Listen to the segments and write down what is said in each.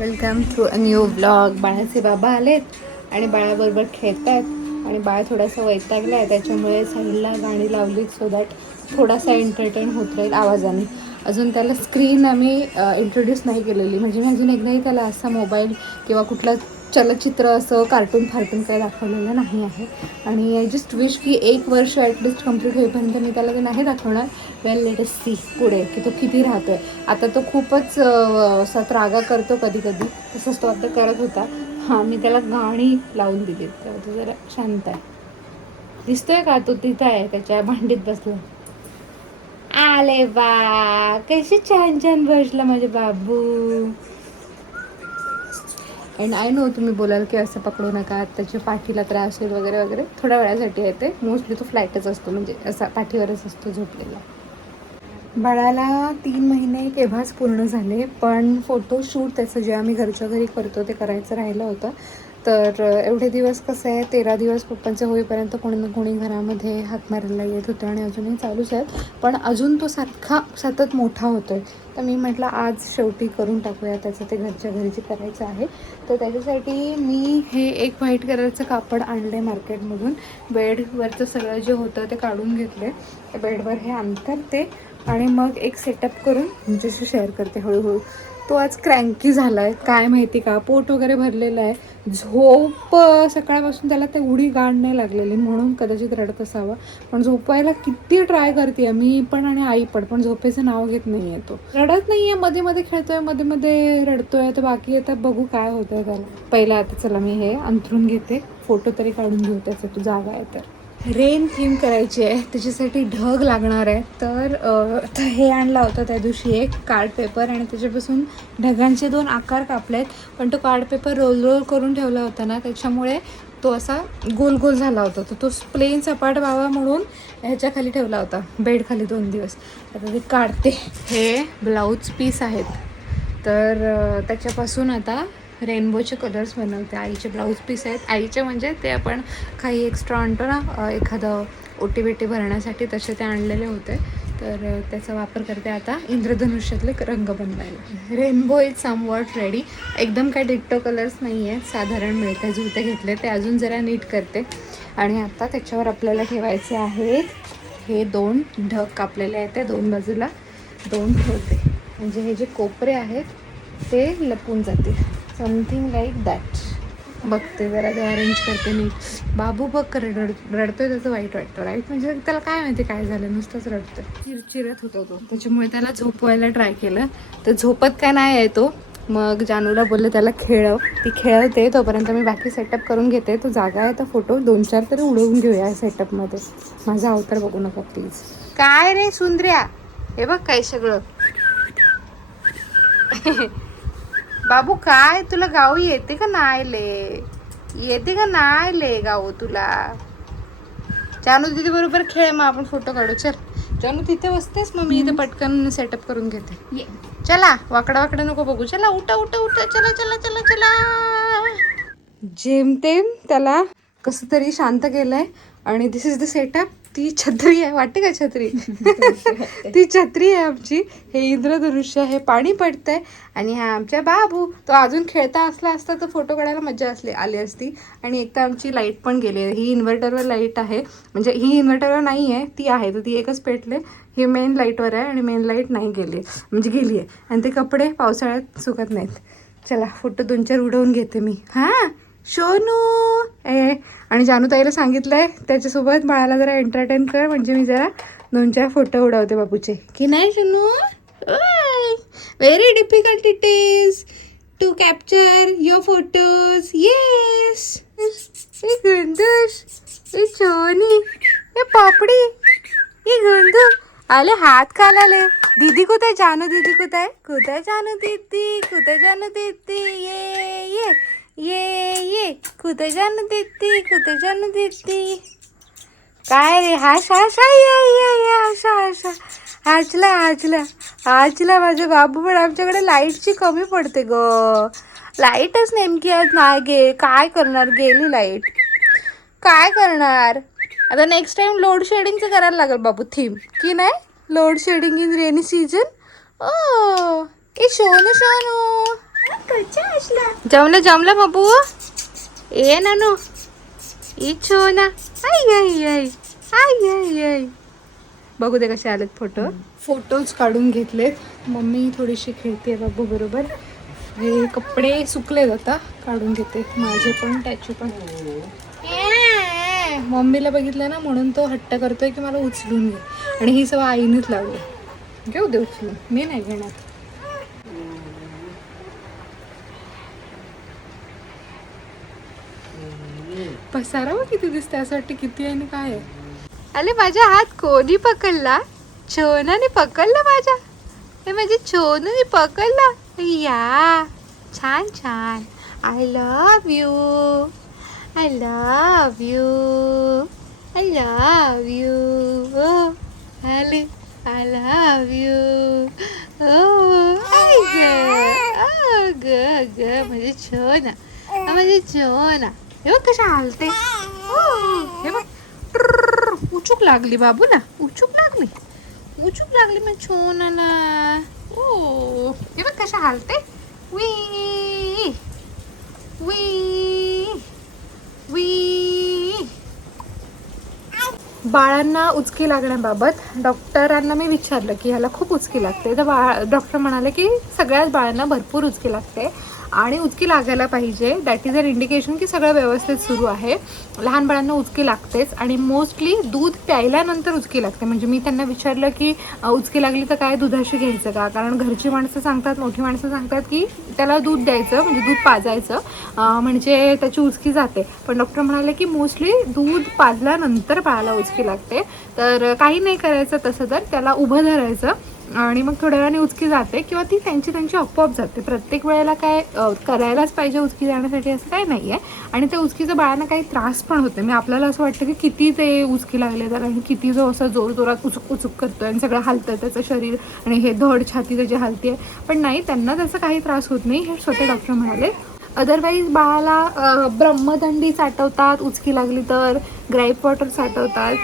Welcome to a new vlog. बाळाचे बाबा आलेत आणि बाळाबरोबर खेळत आहेत आणि बाळ थोडासा वैतागला आहे, त्याच्यामुळे साईडला गाणी लावलीत सो दॅट थोडासा एंटरटेन होत राहील आवाजाने. अजून त्याला स्क्रीन आम्ही इंट्रोड्यूस नाही केलेली, म्हणजे मी अजून एकदाही त्याला असा मोबाईल किंवा कुठला चलचित्र असं कार्टून फार्टून काही दाखवलेलं नाही आहे. आणि आय जस्ट विश की 1 वर्ष ॲटलिस्ट कंप्लीट होईपर्यंत मी त्याला ते नाही दाखवणार. वेल लेट अस सी पुढे की तो किती राहतो आहे. आता तो खूपच असा त्रागा करतो कधी कधी, तसंच तो आता करत होता. हां, मी त्याला गाणी लावून दिली तर तो जरा शांत आहे. दिसतोय का तो तिथं आहे, त्याच्या भांडीत बसला. आले बा, कशी छान छान बसला माझे बाबू. अँड आय नो तुम्ही बोलाल की असं पकडू नका, त्याच्या पाठीला त्रास होईल वगैरे वगैरे. थोड्या वेळासाठी येते, मोस्टली तो फ्लॅटच असतो, म्हणजे असा पाठीवरच असतो झोपलेला. बाळाला 3 महिने केव्हाच पूर्ण झाले, पण फोटोशूट त्याचं जे आम्ही घरच्या घरी करतो ते करायचं राहिलं होतं. तर एवढे दिवस कसं आहे, 13 दिवस पप्पांचे होईपर्यंत कोणी ना कोणी घरामध्ये हात मारायला येत होतं आणि अजूनही चालूच आहेत. पण अजून तो सारखा सतत मोठा होतो आहे. तर मी म्हटलं आज शेवटी करून टाकूया त्याचं, ते घरच्या घरी जे करायचं आहे. तर त्याच्यासाठी मी हे एक व्हाईट कलरचं कापड आणलं आहे मार्केटमधून. बेडवरचं सगळं जे होतं ते काढून घेतले. बेडवर हे आणतात ते, आणि मग एक सेटअप करून तुमच्याशी शेअर करते हळूहळू. तो आज क्रँकी झाला आहे, काय माहिती का, पोट वगैरे भरलेलं आहे. झोप सकाळपासून त्याला तेवढी गाण नाही लागलेली, म्हणून कदाचित रडत असावं. पण झोपायला किती ट्राय करते मी पण आणि आई पण झोपेचं नाव घेत नाही आहे. तो रडत नाही आहे, मध्ये मध्ये खेळतोय, मध्ये मध्ये रडतोय. तर बाकी आता बघू काय होतं आहे त्याला. पहिला आता चला मी हे अंथरून घेते, फोटो तरी काढून घेऊ त्याचा, तो जागा आहे तर. रेन थीम करायची आहे, त्याच्यासाठी ढग लागणार आहे. तर आता हे आणला होता त्या दिवशी एक कार्ड पेपर, आणि त्याच्यापासून ढगांचे 2 आकार कापले आहेत. पण तो कार्ड पेपर रोल करून ठेवला होता ना, त्याच्यामुळे तो असा गोल गोल झाला होता. तर तो प्लेन सपाट व्हावा म्हणून ह्याच्या खाली ठेवला होता, बेडखाली 2 दिवस. आता ते काढते. हे ब्लाऊज पीस आहेत, तर त्याच्यापासून आता रेनबोचे कलर्स बनवते. आईचे ब्लाऊज पीस आहेत, आईचे म्हणजे ते आपण काही एक्स्ट्रा आणतो ना, एखादं ओटी बिटी भरण्यासाठी, तसे ते आणलेले होते. तर त्याचा वापर करते आता इंद्रधनुष्यातले रंग बनवायला. Rainbow is somewhat ready. एकदम काय डिट्टो कलर्स नाही आहेत, साधारण मिळते. जुते घेतले, ते अजून जरा नीट करते. आणि आता त्याच्यावर आपल्याला ठेवायचे आहेत हे 2 ढग कापलेले आहेत, ते 2 बाजूला 2 ठेवते, म्हणजे हे जे कोपरे आहेत ते लपून जातील. Something like that. बघते जरा ते अरेंज करते मी. बाबू बघ रडतोय, त्याचं वाईट वाटतं. राईट म्हणजे त्याला काय माहिती काय झालं, नुसतंच रडतोय, चिरचिरत होता तो. त्याच्यामुळे त्याला झोपवायला ट्राय केलं, तर झोपत काय नाही आहे तो. मग जानूला बोलले त्याला खेळव, ती खेळवते. तोपर्यंत मी बाकी सेटअप करून घेते. तो जागा आहे तर फोटो 2-4 तरी उडवून घेऊया या सेटअपमध्ये. माझा अवतार बघू नका प्लीज. काय रे सुंदर्या, हे बघ काय सगळं. बाबू काय तुला गाऊ येते का नाही ले, येते का नाही ले गाऊ तुला. जानू दीदी बरोबर खेळ, मग आपण फोटो काढू. चल जानू तिथे बसतेस, मग मी इथे पटकन सेटअप करून घेते. चला, वाकडा वाकडा नको बघू. चला उठा उठा उठा, चला चला चला चला. जेमतेम त्याला कसं तरी शांत केलंय. आणि दिस इज द सेटअप. ती छत्री आहे, वाटते का छत्री? ती छत्री आहे आमची. हे इंद्रधनुष्य, हे पाणी पडतंय. आणि हा आमच्या बाबू, तो अजून खेळता असला असता तर फोटो काढायला मजा आली असती. आणि एक तर आमची लाईट पण गेली आहे. ही इन्व्हर्टरवर लाईट आहे, म्हणजे ही इन्व्हर्टरवर नाही आहे, ती आहे, तर ती एकच पेटले. ही मेन लाईटवर आहे आणि मेन लाईट नाही गेली, म्हणजे गेली आहे. आणि ते कपडे पावसाळ्यात सुकत नाहीत. चला फोटो 2-4 उडवून घेते मी. हां शोनू आणि जानूताईला सांगितलंय त्याच्यासोबत बाळाला जरा एंटरटेन कर, म्हणजे मी जरा 2-4 फोटो उडवते बाबूचे, की नाही शोनू? Very difficult it is to capture your photos. Yes, हे गुंदूस, हे सोनी, हे पापडी, हे गुंदू आले हात खालाले. दीदी कुठे, जानू दीदी कुठे, कुठे जानू दीदी, कुठे जानू दीदी, ये ये कुठे जानू दीदी, कुठे जानू दीदी. काय रे, हाश हाश हाशा हाचला माझे बाबू. पण आमच्याकडे लाईटची कमी पडते ग, लाईटच नेमकी आज नाही गे. काय करणार, गेली लाईट, काय करणार आता. नेक्स्ट टाइम लोड शेडिंगचं करायला लागेल बाबू थीम, की नाही. Load shedding in rainy season. ओ ए शोनू शोनू, जमलं जमलं बाबू. ए नानू इच्छो ना. आई आई आई आई आई आई. बघू दे कसे आलेत फोटो. फोटोज काढून घेतलेत. मम्मी थोडीशी खेळते बाबू बरोबर. हे कपडे सुकलेत आता काढून घेते, माझे पण त्याचे पण. मम्मीला बघितलं ना म्हणून तो हट्ट करतोय की मला उचलून घे, आणि ही सवय आईनेच लावली. घेऊ दे उचलून, मी नाही घेणार. पसारा बघ किती दिसते, असं वाटतं किती आहे आणि काय आहे. अरे माझा हात कोणी पकडला? छोनाने पकडला माझा. हे माझे छोनूने पकडला. या छान छान. I love you. I love you. I love you. Oh, Ali, I love you. Oh, ay ग माझे छोना, माझे छोना. हे बघ कशा हालते. हे बघ उचूक लागली बाबूला, उचूक लागली माझ्या छोनाला. ओ हे बघ कशा हालते. वी वी बाळांना उचकी लागण्याबाबत डॉक्टरांना मी विचारलं की ह्याला खूप उचकी लागते, तर डॉक्टर म्हणाले की सगळ्याच बाळांना भरपूर उचकी लागते आणि उचकी लागायला पाहिजे. दॅट इज अन इंडिकेशन की सगळं व्यवस्थित सुरू आहे. लहान बाळांना उचकी लागतेच आणि मोस्टली दूध प्यायल्यानंतर उचकी लागते. म्हणजे मी त्यांना विचारलं की उचकी लागली तर काय दुधाशी घ्यायचं का, कारण घरची माणसं सांगतात, मोठी माणसं सांगतात की त्याला दूध द्यायचं, म्हणजे दूध पाजायचं, म्हणजे त्याची उचकी जाते. पण डॉक्टर म्हणाले की मोस्टली दूध पाजल्यानंतर बाळाला उचकी लागते. तर काही नाही करायचं तसं, तर त्याला उभं धरायचं आणि मग थोड्या वेळाने उचकी जाते किंवा ती त्यांची आपोआप जाते. प्रत्येक वेळेला काय करायलाच पाहिजे उचकी जाण्यासाठी असं काही नाही आहे. आणि त्या उचकीचं बाळांना काही त्रास पण होते. मी आपल्याला असं वाटतं की किती ते उचकी लागले तर, आणि किती जो असं जोरात उचूक करतोय आणि सगळं हालतं त्याचं शरीर आणि हे धड छाती त्याची हालते, पण नाही, त्यांना त्याचा काही त्रास होत नाही, हे स्वतः डॉक्टर म्हणाले. अदरवाईज बाळाला ब्रह्मदंडी चाटवतात उचकी लागली तर, ग्राईप वॉटर चाटवतात.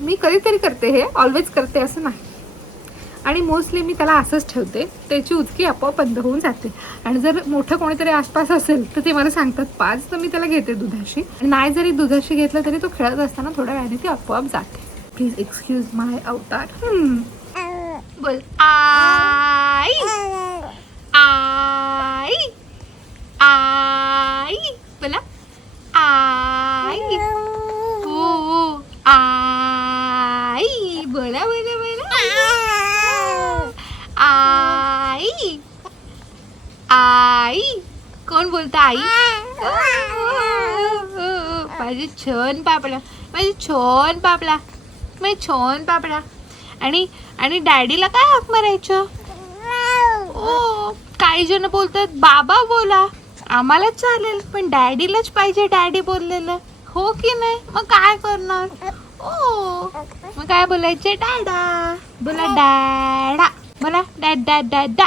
मी कधीतरी करते, हे ऑलवेज करते असं नाही. आणि मोस्टली मी त्याला असंच ठेवते, त्याची उचकी आपोआप बंद होऊन जाते. आणि जर मोठं कोणीतरी आसपास असेल तर ते मला सांगतात पाच, तर मी त्याला घेते दुधाशी. नाही जरी दुधाशी घेतलं तरी तो खेळत असताना थोड्या वेळाने ती आपोआप जाते. प्लीज एक्सक्यूज माय अवतार. बोल आई आई आई. बोला आई. हो आई. बोला बोला बोला आई. आई कोण बोलतं आई? माझी छान पापडा, माझी छान पापडा, माझी छान पापडा. आणि डॅडीला काय हाक मारायचं? ओ काही जण बोलतात बाबा बोला, आम्हाला चालेल, पण डॅडीलाच पाहिजे डॅडी बोललेलं, हो की नाही? मग काय करणार? ओ मग काय बोलायचे? डॅडा. बोला डॅडा. बोला डॅड डॅड डॅड डॅ.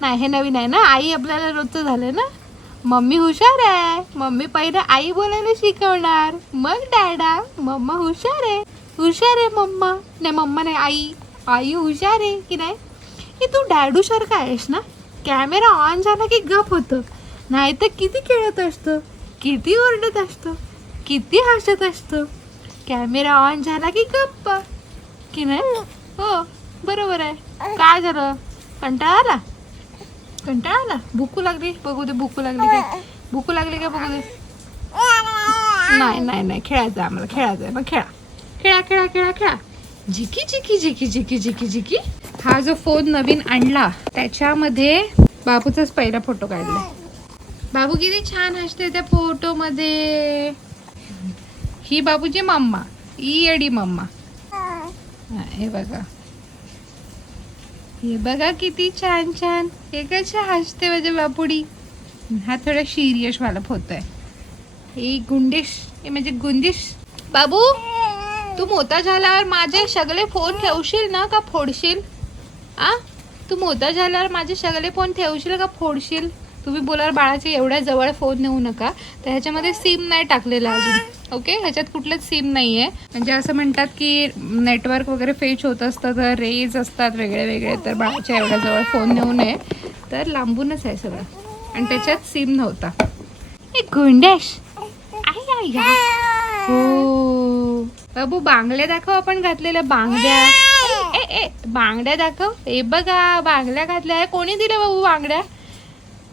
नाही हे नवीन आहे ना, आई आपल्याला रोजचं झालं ना. मम्मी हुशार आहे, मम्मी पहिले आई बोलायला शिकवणार, मग डॅडा. मम्मा हुशार आहे मम्मा. नाही मम्मा नाही, आई. आई हुशार आहे की नाही? की तू डॅडू सारखा आहेस ना. कॅमेरा ऑन झाला की गप होतं, नाही तर किती खेळत असतं, किती ओरडत असतं, किती हसत असतं. कॅमेरा ऑन झाला की गप्प की नाही? हो बरोबर आहे. काय झालं? कंटाळा आला? भूकू लागली? बघू दे भूकू लागली काय? भूकू लागली काय बघू दे. नाही खेळायचं आम्हाला, खेळायचं. मग खेळा. झिकी. हा जो फोन नवीन आणला त्याच्यामध्ये बाबूचाच पहिला फोटो काढला. बाबू किती छान हसते त्या फोटो मध्ये. ही बाबूची मम्मा, येडी मम्मा. हे बघा किती छान. हे कशा हसते माझ्या बापुडी. हा थोडा सिरियस वाला फोटो आहे. हे गुंडिश, हे म्हणजे गुंडिश. बाबू तू मोठा झाल्यावर माझे सगळे फोन ठेवशील ना का फोडशील? तू मोठा झाल्यावर माझे सगळे फोन ठेवशील का फोडशील? तुम्ही बोलाल बाळाच्या एवढ्या जवळ फोन नेऊ नका, तर ह्याच्यामध्ये सिम नाही टाकलेलं अजून. ओके, ह्याच्यात कुठलंच सिम नाही आहे. म्हणजे असं म्हणतात की नेटवर्क वगैरे फेच होत असतं, तर रेज असतात वेगळे, तर बाळाच्या एवढ्या जवळ फोन नेऊ नये, तर लांबूनच आहे सगळं. आणि त्याच्यात सिम नव्हता. ए गुंडॅश आई आई हो बाबू, बांगड्या दाखव आपण घातलेल्या बांगड्या. ए ए बांगड्या दाखव. हे बघा बांगड्या घातल्या. कोणी दिल्या बाबू बांगड्या?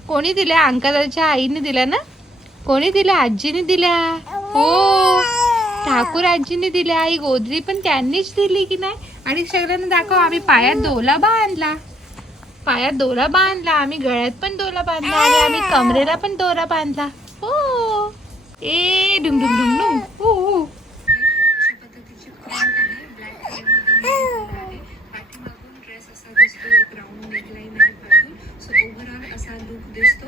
कोणी दिल्या? अंकादाच्या आईने दिल्या ना? कोणी दिल्या? आजीने दिल्या. हो ठाकूर आजीने दिल्या. आई गोदरी पण त्यांनीच दिली की नाही? आणि सगळ्यांना दाखव. आम्ही पायात दोला बांधला. पायात दोरा बांधला. आम्ही गळ्यात पण दोरा बांधला आणि आम्ही कमरेला पण दोरा बांधला. हो ए डुंग डुंग डुंग डुंग. हो हो. अशा पद्धतीची फ्रंट आहे. ब्लॅक कलरमध्ये आहे. पाठीमागून ड्रेस असा दिसतो. एक राऊंड नेकलाईन आहे पाठून. सो ओव्हरऑल असा लुक दिसतो.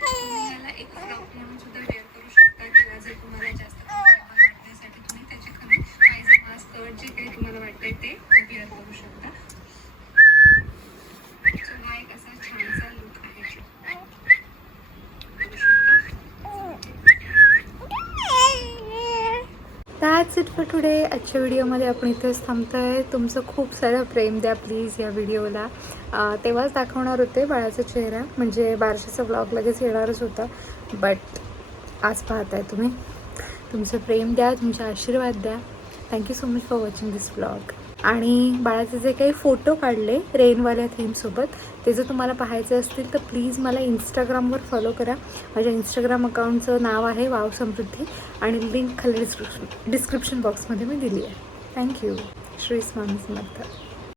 तुम्हाला एक फ्रॉक म्हणून सुद्धा वेअर करू शकता किंवा जर तुम्हाला जास्त कम्फर्टेबल वाटण्यासाठी तुम्ही त्याच्या खाली पायजमा स्कर्ट जे काही तुम्हाला वाटतंय ते वेअर करू शकता. सो हा एक असा छानसा लुक आहे. That's it for today. आजच्या व्हिडिओमध्ये आपण इथेच थांबतो आहे. तुमचं खूप सारं प्रेम द्या प्लीज या व्हिडिओला. तेव्हाच दाखवणार होते बाळाचा चेहरा, म्हणजे बारशाचा व्लॉग लगेच येणारच होता, बट आज पाहताय तुम्ही. तुमचं प्रेम द्या, तुमचे आशीर्वाद द्या. Thank you so much for watching this vlog. आणि बाळाचे जे काही फोटो काढले रेनवाल्या थीमसोबत, ते जर तुम्हाला पाहायचे असतील तर प्लीज मला इंस्टाग्रामवर फॉलो करा. माझ्या इंस्टाग्राम अकाउंटचं नाव आहे वाव समृद्धी आणि लिंक खाली डिस्क्रिप्शन बॉक्समध्ये मी दिली आहे. थँक्यू. श्री स्वामी समर्थ.